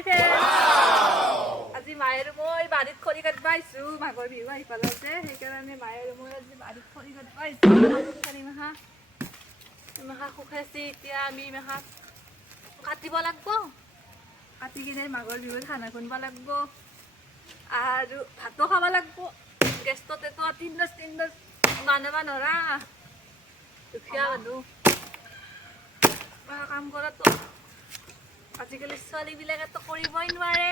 হাই friend আজি মায়েৰ মই বাড়িত খড়ি কাটবা আইছো মাঘৰ বিহু আহি পালাছে সেইকাৰণে মায়ের মই আজি বাড়িত খড়ি কাটবা আইছো মাহা শুকাইছে এতিয়া আমি মাহা কাটিব লাগব কাটি কিনে মাঘৰ বিহুত খানা খুনবা লাগব আৰু ভাতো খাব লাগব গেষ্টতে তো তিন দছ মানবা নৰা দুখীয়া মানুহ কাম কৰাতো আজিকালি ছোৱালীবিলাকে তো কৰিবই নোৱাৰে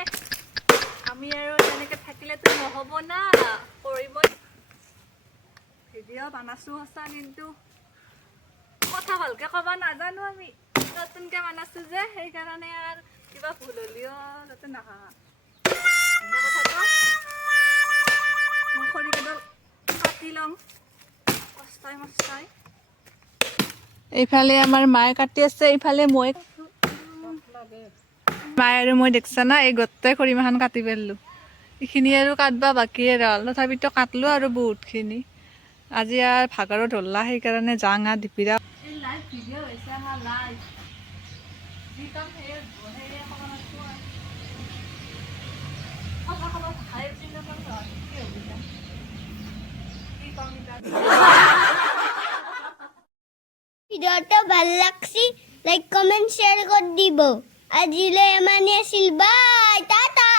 আমি আৰু তেনেকে থাকিলেতো নহ'ব না কৰিবই ভিডিঅ' বানাছো সঁচা কিন্তু কথা ভালকে ক'বা নাজানো আমি নতুনকে বানাছো যে সেইকাৰণে আৰু কিবা ভুল হ'লেও যাতে নাহাহা কথাটো মই খৰিকেইডাল কাটি লওঁ মস্তাই এইফালে আমাৰ মায়ে কাটি আছে এইফালে মই মায়ে আৰু মই দেখছা না এই গোটেই খৰিমাখান কাটি পেলালো এইখিনি আৰু কাটবা বাকীয়ে ৰ'ল তথাপিতো কাটলো আৰু বহুতখিনি আজি আৰু ভাগৰো ধৰলা সেইকাৰণে যাং আ দিপিৰা ভিডিওটা ভাল লাগছি লাইক কমেন্ট শেয়াৰ কৰে দিব আজিলে এমানি আছিল বাই টাটা